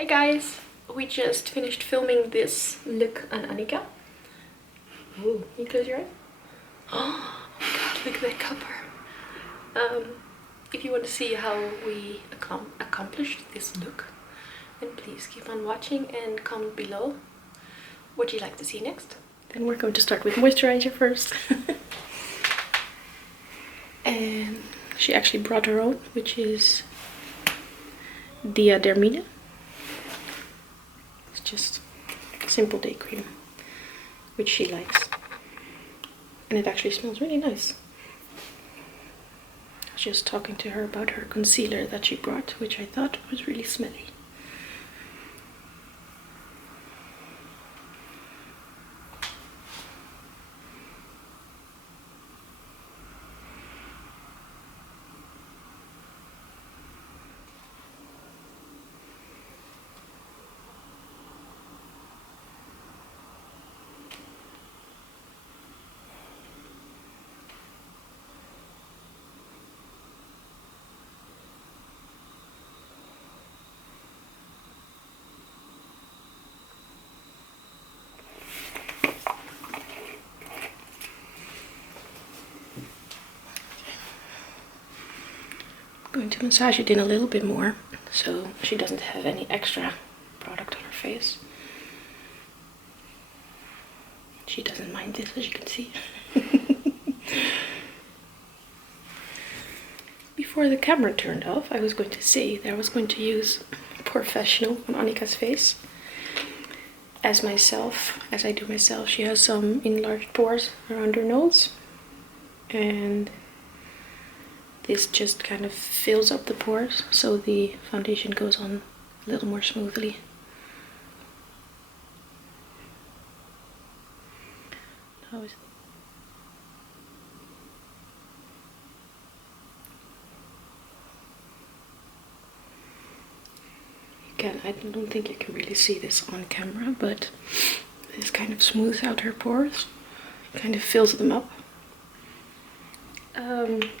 Hi guys! We just finished filming this look on Annika. Ooh, can you close your eyes? Oh my god, look at that cover! If you want to see how we accomplished this look, then please keep on watching and comment below what you'd like to see next. Then we're going to start with moisturizer first. And she actually brought her own, which is Dermina. It's just simple day cream, which she likes. And it actually smells really nice. I was just talking to her about her concealer that she brought, which I thought was really smelly. Going to massage it in a little bit more so she doesn't have any extra product on her face. She doesn't mind this, as you can see. Before the camera turned off, I was going to say that I was going to use Professional on Annika's face as I do myself. She has some enlarged pores around her nose, and this just kind of fills up the pores so the foundation goes on a little more smoothly. Again, I don't think you can really see this on camera, but this kind of smooths out her pores, kind of fills them up.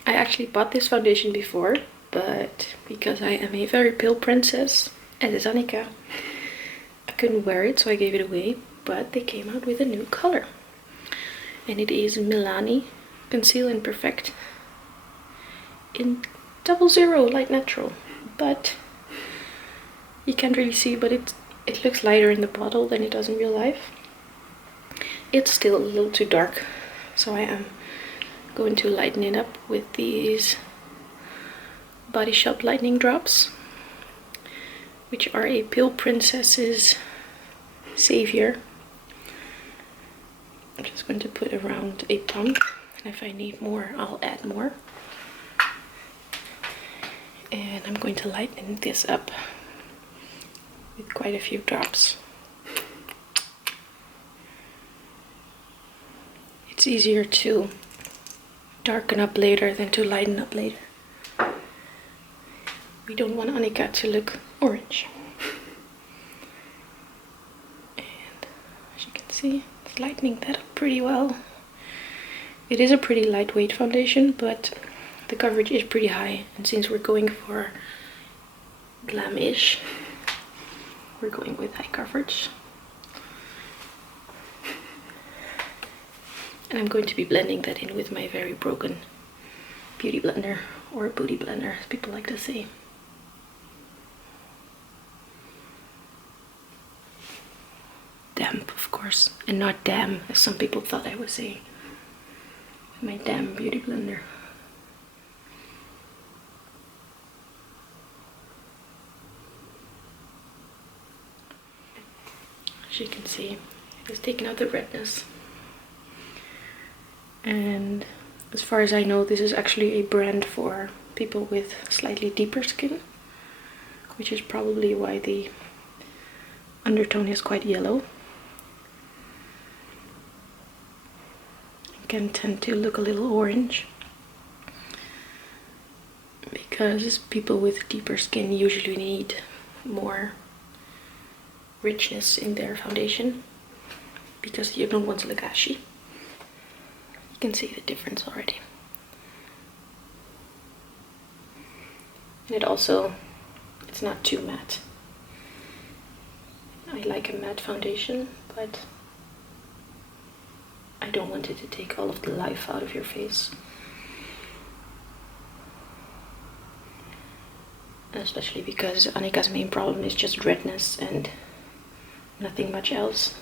I actually bought this foundation before, but because I am a very pale princess, as is Annika, I couldn't wear it, so I gave it away. But they came out with a new color, and it is Milani Conceal and Perfect in 00 Light Natural. But you can't really see, but it looks lighter in the bottle than it does in real life. It's still a little too dark, so I am going to lighten it up with these Body Shop lightening drops, which are a pale princess's savior. I'm just going to put around a pump, and if I need more, I'll add more. And I'm going to lighten this up with quite a few drops. It's easier to darken up later than to lighten up later. We don't want Annika to look orange. And as you can see, it's lightening that up pretty well. It is a pretty lightweight foundation, but the coverage is pretty high, and since we're going for glam-ish, we're going with high coverage. And I'm going to be blending that in with my very broken beauty blender, or booty blender, as people like to say. Damp, of course, and not damn, as some people thought I was saying. My damn beauty blender. As you can see, it's taken out the redness. And as far as I know, this is actually a brand for people with slightly deeper skin, which is probably why the undertone is quite yellow. It can tend to look a little orange because people with deeper skin usually need more richness in their foundation because you don't want to look ashy. You can see the difference already. And it's not too matte. I like a matte foundation, but I don't want it to take all of the life out of your face. Especially because Annika's main problem is just redness and nothing much else.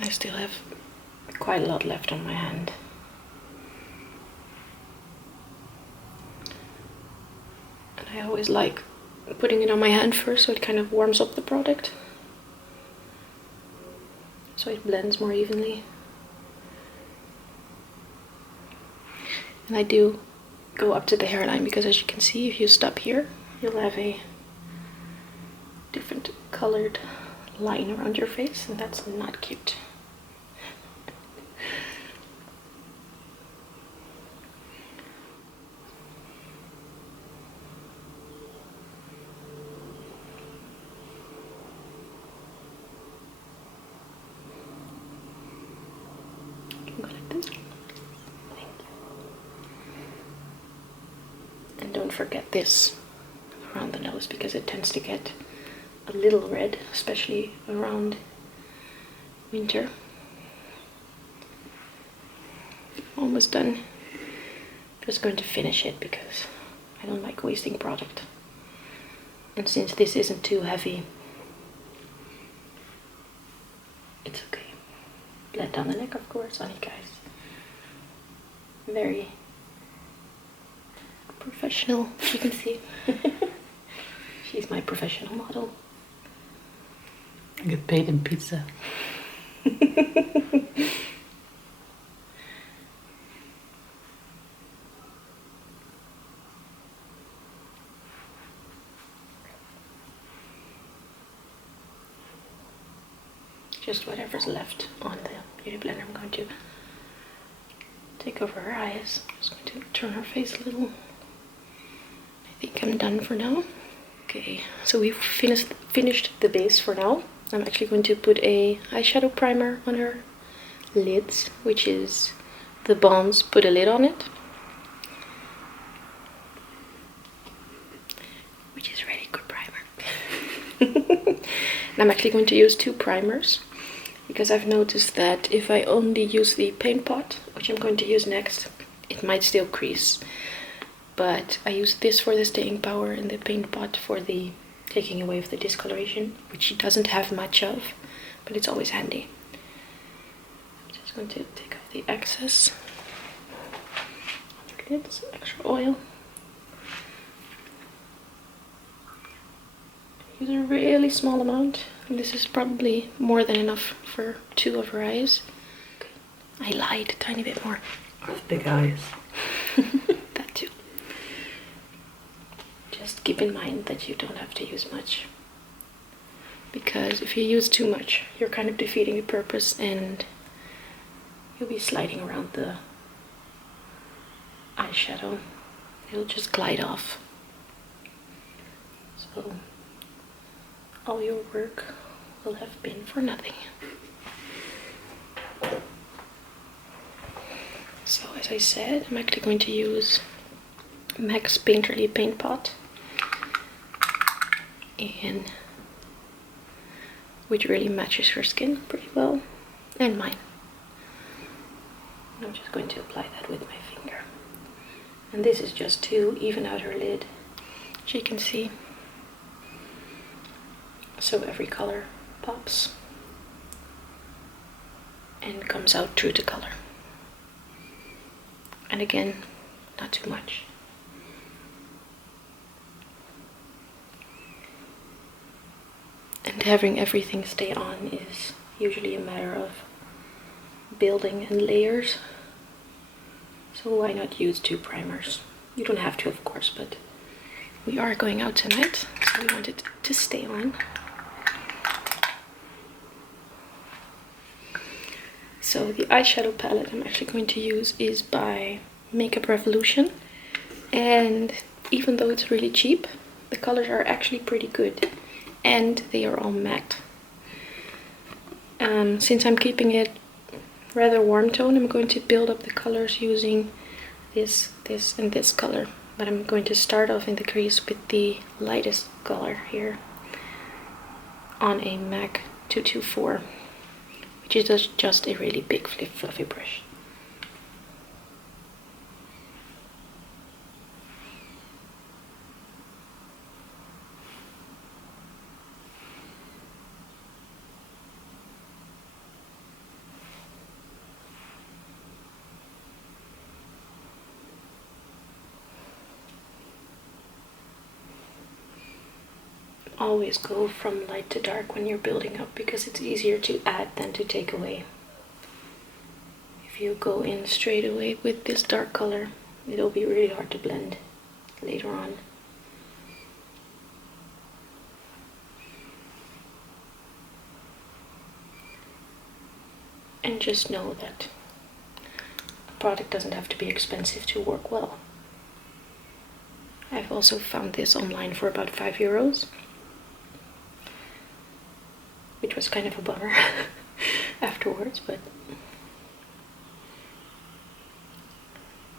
I still have quite a lot left on my hand. And I always like putting it on my hand first so it kind of warms up the product. So it blends more evenly. And I do go up to the hairline because, as you can see, if you stop here, you'll have a different colored line around your face, and that's not cute. Go like this. Thank you. And don't forget this around the nose because it tends to get a little red, especially around winter. Almost done. Just going to finish it because I don't like wasting product. And since this isn't too heavy, it's okay. Blend down the neck, of course. Annika is very professional, you can see. She's my professional model. I get paid in pizza. Just whatever's left on the beauty blender, I'm going to take over her eyes. I'm just going to turn her face a little. I think I'm done for now. Okay, so we've finished the base for now. I'm actually going to put a eyeshadow primer on her lids, which is the Bond's Put a Lid on It, which is a really good primer. And I'm actually going to use two primers because I've noticed that if I only use the paint pot, which I'm going to use next, it might still crease. But I use this for the staying power and the paint pot for the taking away of the discoloration, which she doesn't have much of, but it's always handy. I'm just going to take off the excess on her lids, extra oil. Use a really small amount, and this is probably more than enough for two of her eyes. Okay. I lied a tiny bit more. With big eyes. That too. Just keep in mind that you don't have to use much, because if you use too much, you're kind of defeating the purpose and you'll be sliding around the eyeshadow. It'll just glide off. So all your work will have been for nothing. So as I said, I'm actually going to use MAC's Painterly Paint Pot, and which really matches her skin pretty well, and mine. I'm just going to apply that with my finger. And this is just to even out her lid, as you can see. So every color pops and comes out true to color. And again, not too much. And having everything stay on is usually a matter of building and layers. So why not use two primers? You don't have to, of course, but we are going out tonight, so we want it to stay on. So the eyeshadow palette I'm actually going to use is by Makeup Revolution, and even though it's really cheap, the colors are actually pretty good, and they are all matte. Since I'm keeping it rather warm tone. I'm going to build up the colors using this, and this color. But I'm going to start off in the crease with the lightest color here on a MAC 224, which is just a really big fluffy brush. Always go from light to dark when you're building up, because it's easier to add than to take away. If you go in straight away with this dark color, it'll be really hard to blend later on. And just know that a product doesn't have to be expensive to work well. I've also found this online for about €5, which was kind of a bummer afterwards, but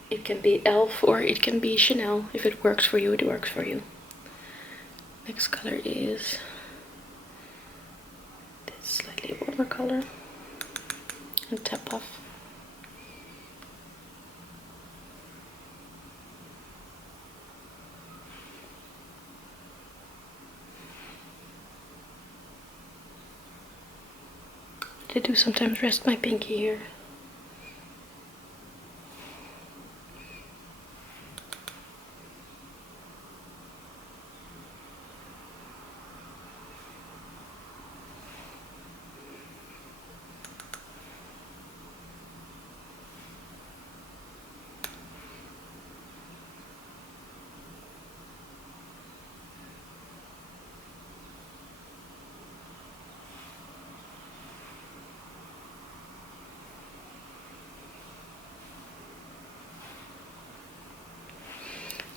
it can be e.l.f. or it can be Chanel. If it works for you, it works for you. Next color is this slightly warmer color, and tap off. I do sometimes rest my pinky here.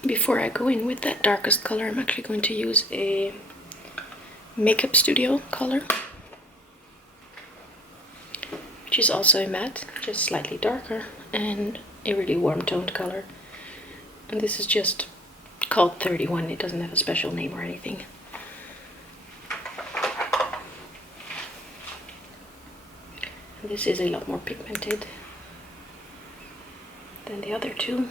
Before I go in with that darkest color, I'm actually going to use a Makeup Studio color, which is also a matte, just slightly darker, and a really warm toned color. And this is just called 31, it doesn't have a special name or anything. And this is a lot more pigmented than the other two,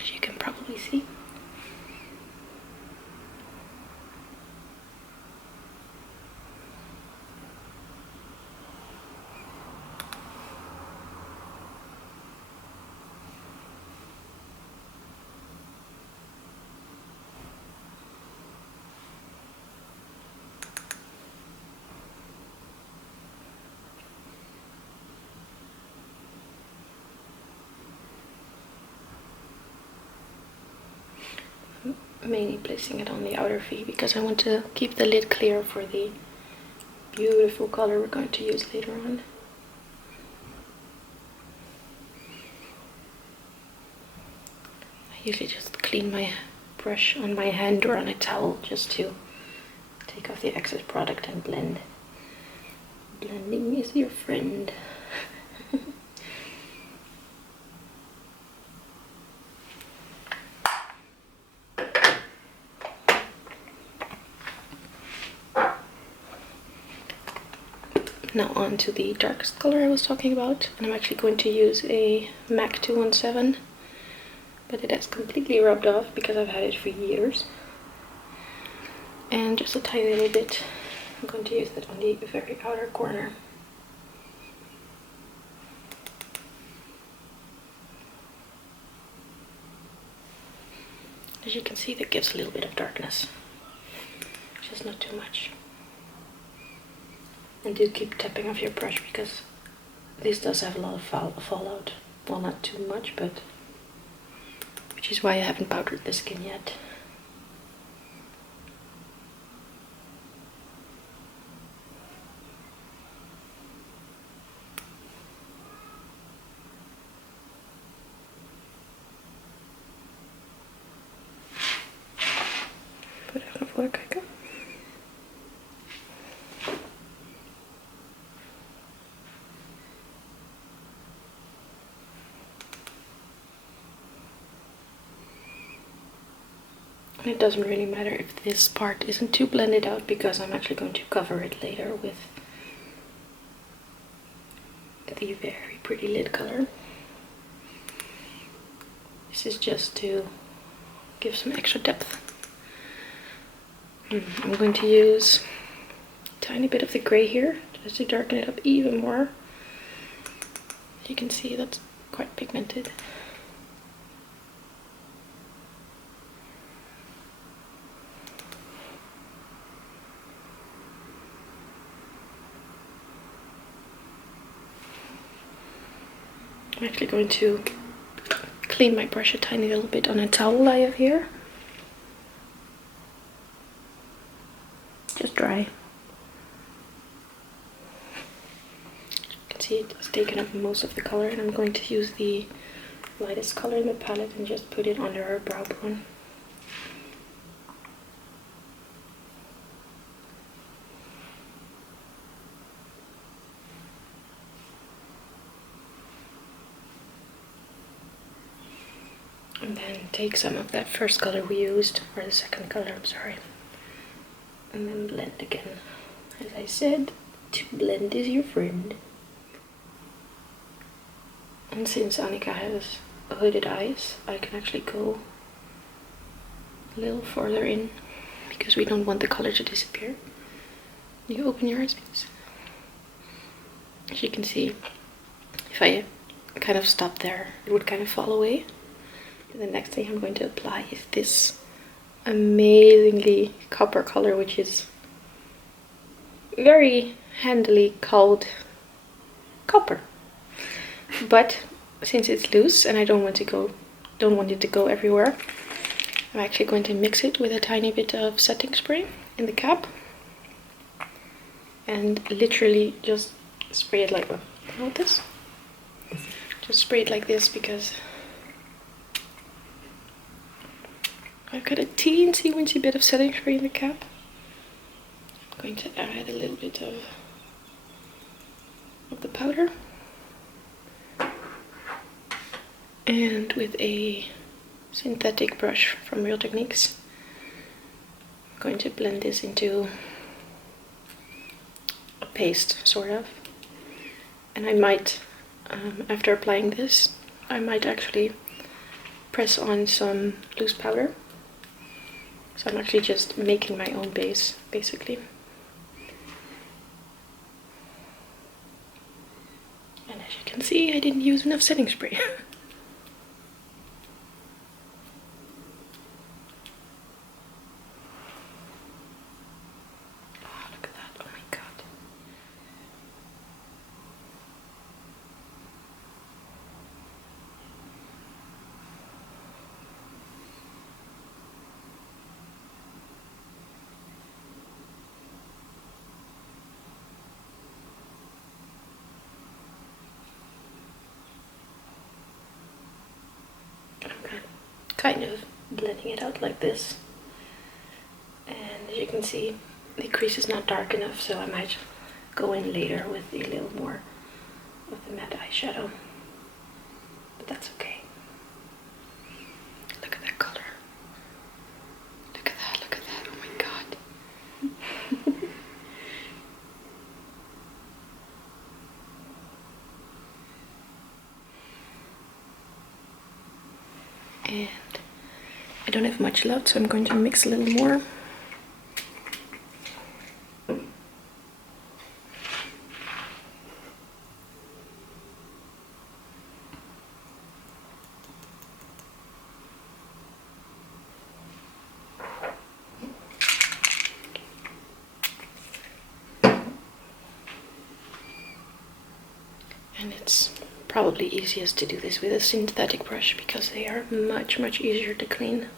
as you can probably see. Mainly placing it on the outer V because I want to keep the lid clear for the beautiful color we're going to use later on. I usually just clean my brush on my hand or on a towel just to take off the excess product and blend. Blending is your friend. Now on to the darkest color I was talking about, and I'm actually going to use a MAC 217, but it has completely rubbed off because I've had it for years. And just a tiny little bit, I'm going to use that on the very outer corner. As you can see, that gives a little bit of darkness, just not too much. And do keep tapping off your brush because this does have a lot of fallout. Well, not too much, but which is why I haven't powdered the skin yet. Put even voor kijken. And it doesn't really matter if this part isn't too blended out, because I'm actually going to cover it later with the very pretty lid color. This is just to give some extra depth. I'm going to use a tiny bit of the gray here, just to darken it up even more. You can see that's quite pigmented. I'm actually going to clean my brush a tiny little bit on a towel I have here. Just dry. You can see it's taken up most of the color, and I'm going to use the lightest color in the palette and just put it under her brow bone. And then take some of that first color we used, or the second color, I'm sorry, and then blend again. As I said, to blend is your friend. And since Annika has hooded eyes, I can actually go a little further in, because we don't want the color to disappear. You open your eyes, please. As you can see, if I kind of stop there, it would kind of fall away. And the next thing I'm going to apply is this amazingly copper color, which is very handily called copper. But since it's loose and I don't want it to go everywhere, I'm actually going to mix it with a tiny bit of setting spray in the cap, and literally just spray it like this. Just spray it like this, because I've got a teensy bit of setting spray in the cap. I'm going to add a little bit of the powder. And with a synthetic brush from Real Techniques, I'm going to blend this into a paste, sort of. And I might, after applying this, I might actually press on some loose powder. So I'm actually just making my own base, basically. And as you can see, I didn't use enough setting spray. Kind of blending it out like this, and as you can see, the crease is not dark enough, so I might go in later with a little more of the matte eyeshadow, but that's okay. Look at that color. Look at that, oh my god. And I don't have much left, so I'm going to mix a little more. And it's probably easiest to do this with a synthetic brush, because they are much easier to clean.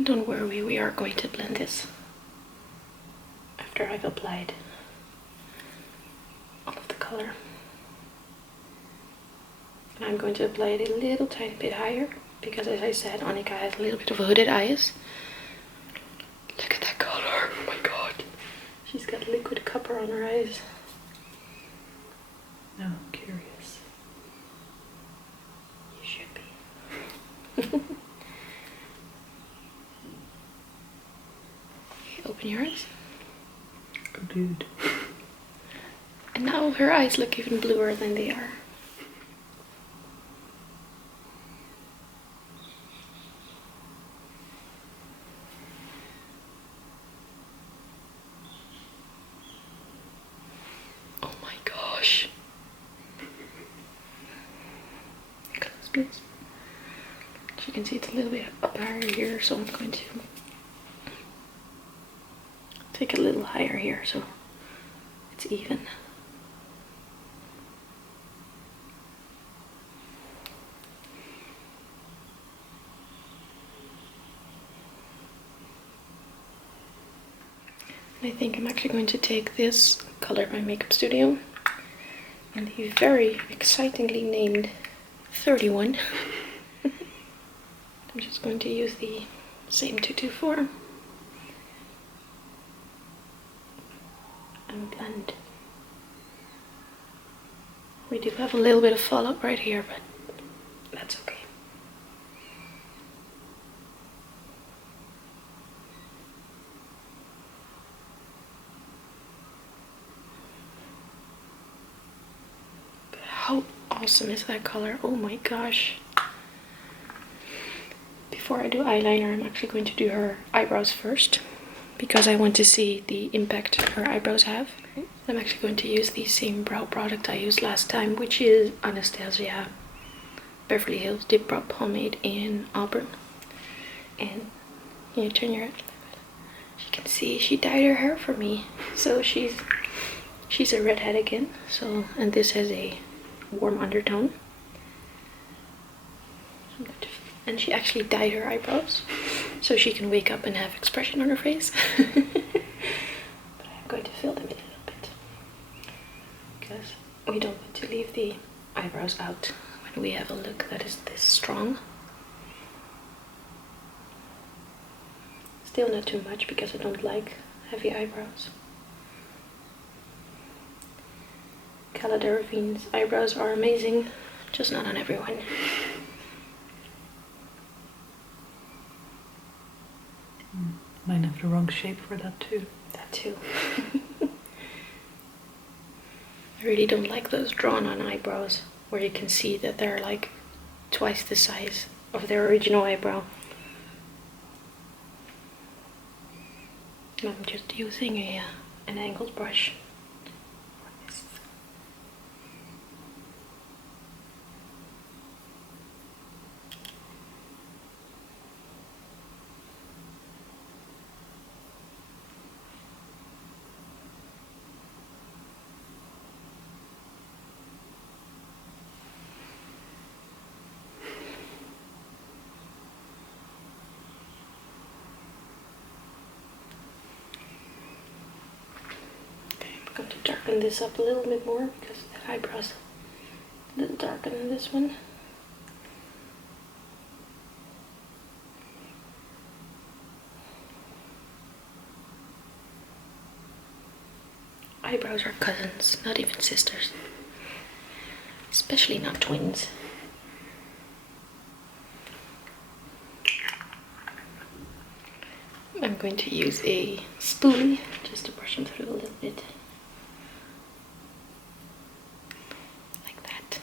Don't worry, we are going to blend this after I've applied all of the color. And I'm going to apply it a little tiny bit higher because, as I said, Annika has a little bit of hooded eyes. Look at that color, oh my god. She's got liquid copper on her eyes. Now I'm curious. You should be. Okay, open your eyes. Good. And now her eyes look even bluer than they are. Oh my gosh. Close, please. As you can see, it's a little bit up higher here, so I'm going to take a little higher here so it's even. I think I'm actually going to take this color by Makeup Studio and the very excitingly named 31. I'm just going to use the same 224 and blend. We do have a little bit of fallout right here, but that's okay. But how awesome is that color? Oh my gosh. Before I do eyeliner, I'm actually going to do her eyebrows first because I want to see the impact her eyebrows have. I'm actually going to use the same brow product I used last time, which is Anastasia Beverly Hills Dip Brow Pomade in Auburn. And can you turn your head? As you can see, she dyed her hair for me, so she's a redhead again. So, and this has a warm undertone. And she actually dyed her eyebrows so she can wake up and have expression on her face. But I'm going to fill them in a little bit because we don't want to leave the eyebrows out when we have a look that is this strong. Still not too much because I don't like heavy eyebrows. Cara Delevingne's eyebrows are amazing, just not on everyone. Mine have the wrong shape for that too. That too. I really don't like those drawn on eyebrows where you can see that they're like twice the size of their original eyebrow. I'm just using an angled brush for this. I'm going to darken this up a little bit more because that eyebrow's a little darker than this one. Eyebrows are cousins, not even sisters. Especially not twins. I'm going to use a spoolie just to brush them through a little bit. Like that.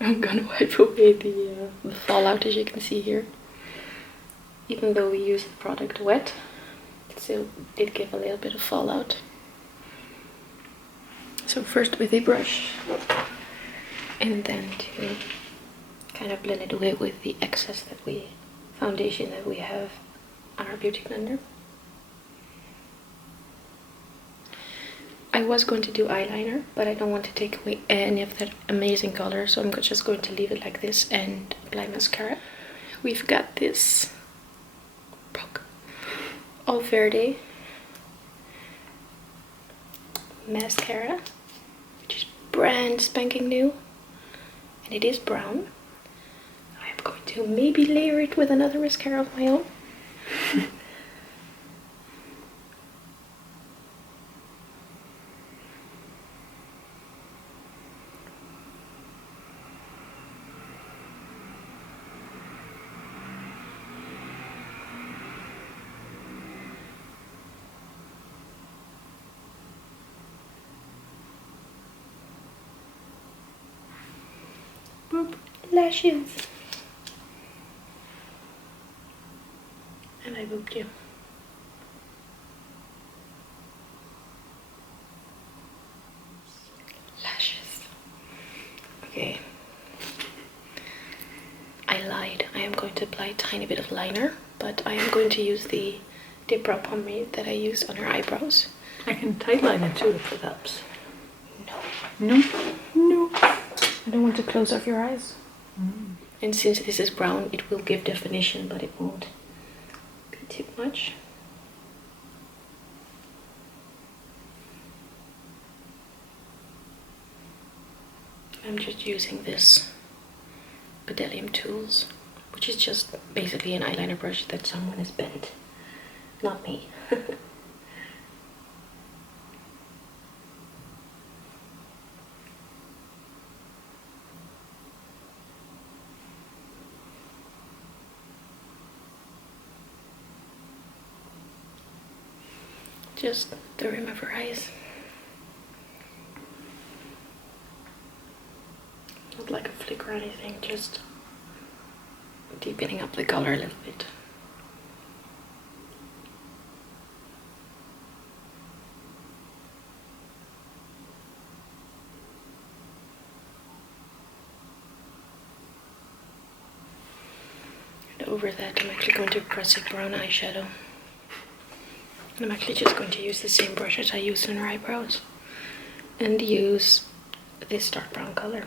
I'm gonna wipe away the fallout, as you can see here. Even though we used the product wet, it still did give a little bit of fallout. So first with a brush, and then to kind of blend it away with the excess foundation that we have on our beauty blender. I was going to do eyeliner, but I don't want to take away any of that amazing color, so I'm just going to leave it like this and apply mascara. we've got this All Verde mascara, which is brand spanking new, and it is brown. I am going to maybe layer it with another mascara of my own. Boop. Lashes. And I booped you. Lashes. Okay. I lied. I am going to apply a tiny bit of liner, but I am going to use the Dip Brow Pomade that I use on her eyebrows. I can tight line it too if it helps. No. No? No. I don't want to close off your eyes. Mm. And since this is brown, it will give definition, but it won't be too much. I'm just using this Bedelium Tools, which is just basically an eyeliner brush that someone has bent, not me. Just the rim of her eyes. Not like a flick or anything, just deepening up the color a little bit. And over that, I'm actually going to press a brown eyeshadow. And I'm actually just going to use the same brush as I used in her eyebrows and use this dark brown color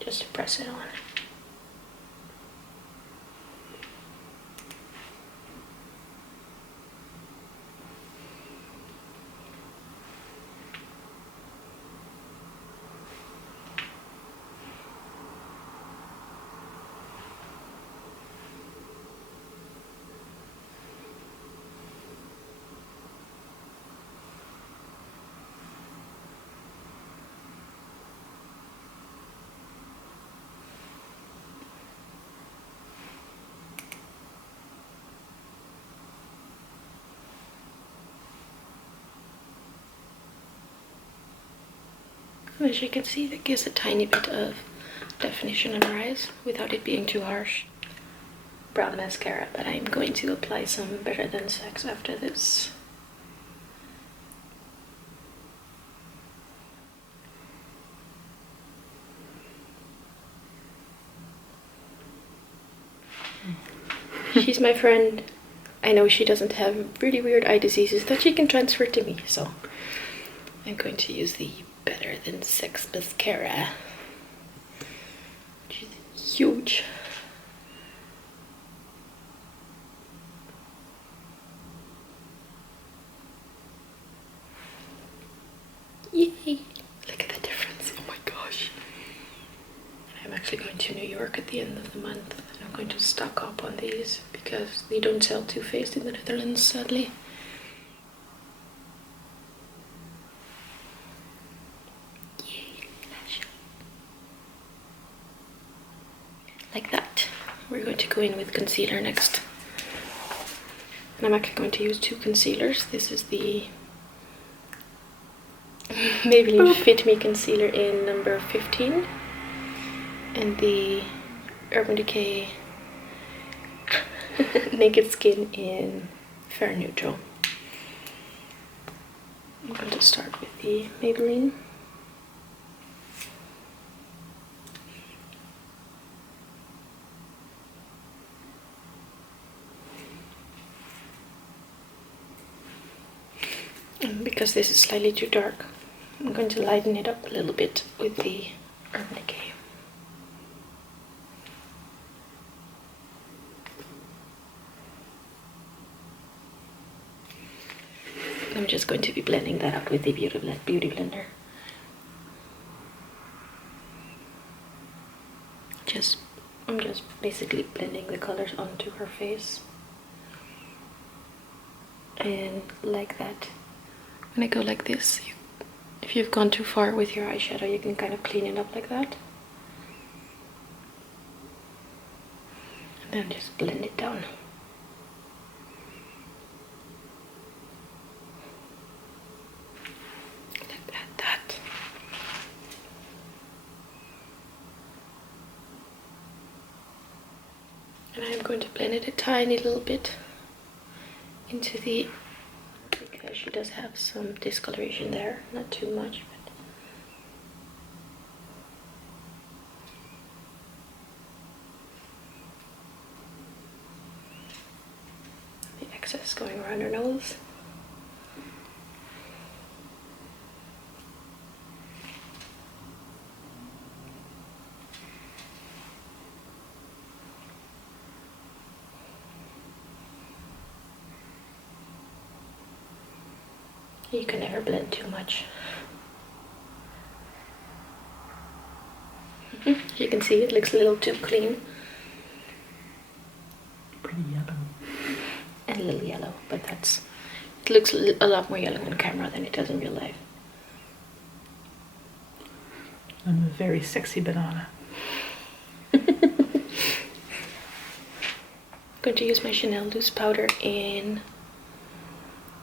just to press it on. As you can see, that gives a tiny bit of definition on her eyes without it being too harsh. Brown mascara, but I'm going to apply some Better Than Sex after this. She's my friend. I know she doesn't have really weird eye diseases that she can transfer to me, so I'm going to use the Better Than Sex mascara, which is huge. Yay! Look at the difference. Oh my gosh. I'm actually going to New York at the end of the month, and I'm going to stock up on these because they don't sell Too Faced in the Netherlands, sadly. Like that. We're going to go in with concealer next. And I'm actually going to use two concealers. This is the Maybelline Fit Me concealer in number 15 and the Urban Decay Naked Skin in Fair Neutral. I'm going to start with the Maybelline. And because this is slightly too dark, I'm going to lighten it up a little bit with the Urban Decay. just going to be blending that up with the beauty blender. I'm just basically blending the colors onto her face. And like that. When I go like this, if you've gone too far with your eyeshadow, you can kind of clean it up like that. And then just blend it down. Like that. And I'm going to blend it a tiny little bit into the, because she does have some discoloration there, not too much, but the excess going around her nose. You can never blend too much. You can see it looks a little too clean. Pretty yellow. And a little yellow, but it looks a lot more yellow on camera than it does in real life. I'm a very sexy banana. I'm going to use my Chanel loose powder in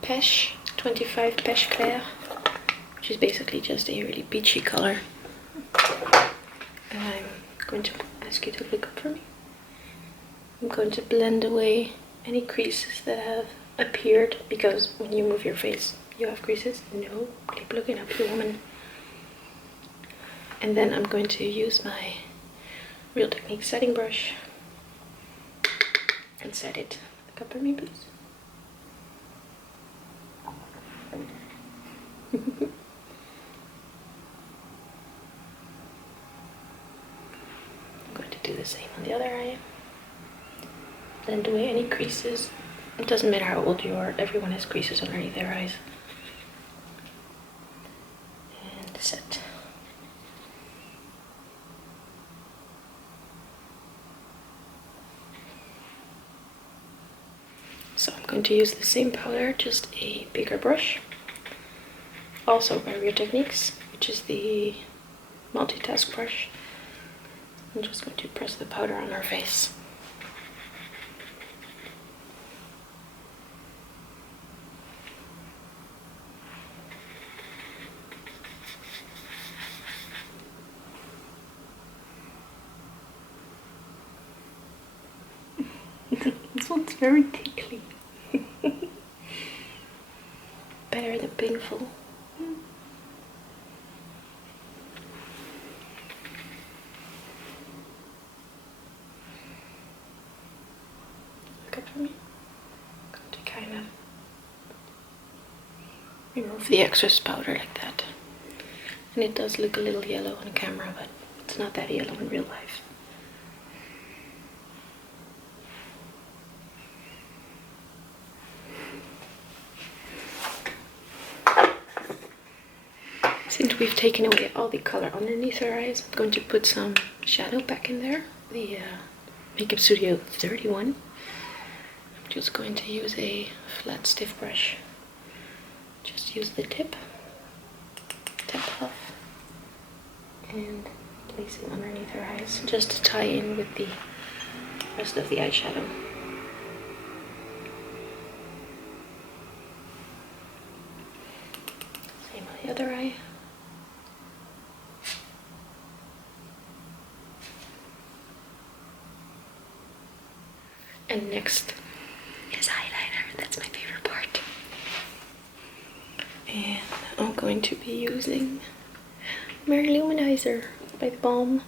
Pêche 25 Pêche Clair, which is basically just a really peachy color. And I'm going to ask you to look up for me. I'm going to blend away any creases that have appeared, because when you move your face, you have creases. No, keep looking up, you woman. And then I'm going to use my Real Technique setting brush and set it. Look up for me, please. I'm going to do the same on the other eye. Blend away any creases. It doesn't matter how old you are, everyone has creases underneath their eyes. And set. So I'm going to use the same powder, just a bigger brush. Also by Real Techniques, which is the multitask brush. I'm just going to press the powder on her face. This one's very tickly. Better than painful. Look up for me. I'm going to kind of remove the excess powder like that. And it does look a little yellow on camera, but it's not that yellow in real life. Since we've taken away all the color underneath her eyes, I'm going to put some shadow back in there. The Makeup Studio 31. I'm just going to use a flat stiff brush. Just use the tip. Tap off. And place it underneath her eyes, just to tie in with the rest of the eyeshadow. Same on the other eye. And next is eyeliner. That's my favorite part. And I'm going to be using Merry Luminizer by the Balm,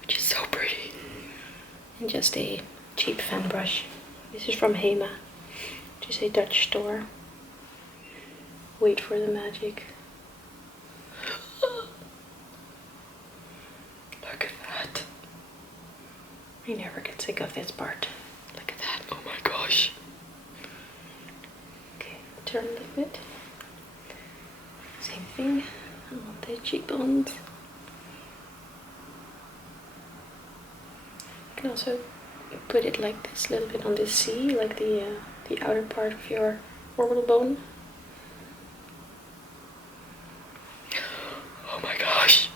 which is so pretty. And just a cheap fan brush. This is from Hema, which is a Dutch store. Wait for the magic. Look at that. I never get sick of this part. Look at that. Oh my gosh. Okay, turn a little bit. cheekbones. You can also put it like this, a little bit on the C, like the outer part of your orbital bone. Oh my gosh!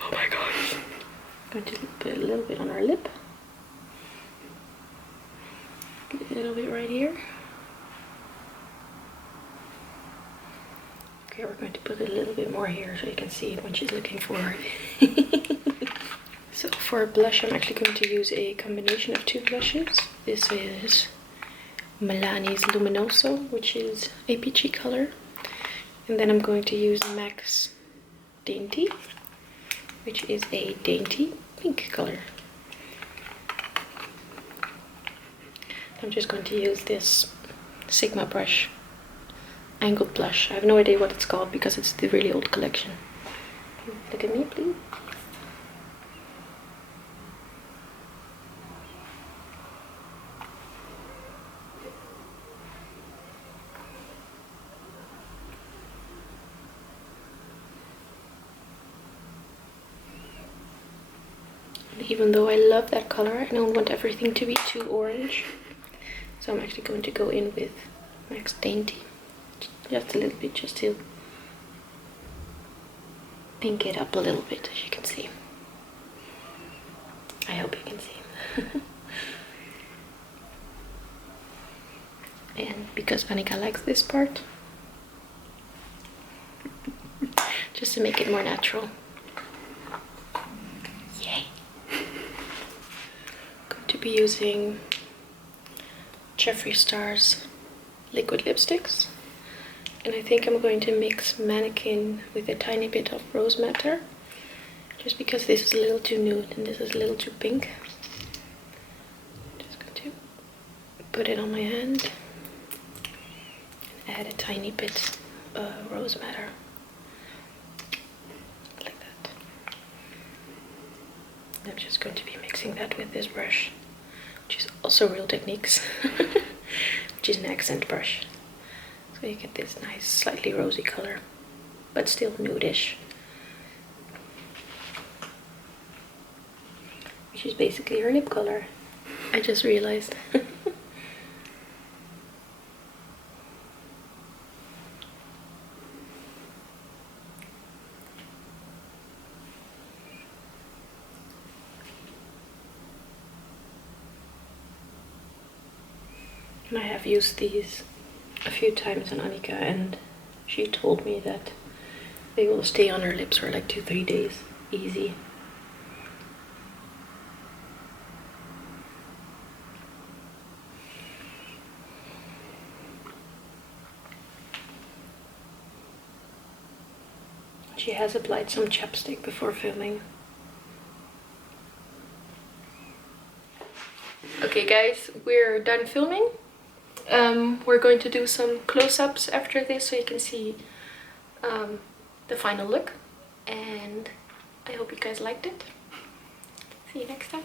Oh my gosh! I'm going to put a little bit on our lip. A little bit right here. Okay, we're going to put a little bit more here so you can see it when she's looking for it. So for blush, I'm actually going to use a combination of two blushes. This is Milani's Luminoso, which is a peachy color. And then I'm going to use MAC's Dainty, which is a dainty pink color. I'm just going to use this Sigma brush, angled blush. I have no idea what it's called because it's the really old collection. Look at me, please. Even though I love that color, I don't want everything to be too orange. So I'm actually going to go in with MAC's Dainty. Just a little bit, just to pink it up a little bit, as you can see. I hope you can see. And because Annika likes this part, just to make it more natural. Yay! Going to be using Jeffree Star's liquid lipsticks, and I think I'm going to mix Mannequin with a tiny bit of Rose Madder, just because this is a little too nude and this is a little too pink. Just going to put it on my hand and add a tiny bit of Rose Madder, like that. I'm just going to be mixing that with this brush, which is also Real Techniques, which is an accent brush. So you get this nice, slightly rosy color, but still nudish. Which is basically her lip color. I just realized. And I have used these a few times on Annika, and she told me that they will stay on her lips for like 2-3 days, easy. She has applied some chapstick before filming. Okay guys, we're done filming. We're going to do some close-ups after this so you can see the final look, and I hope you guys liked it. See you next time.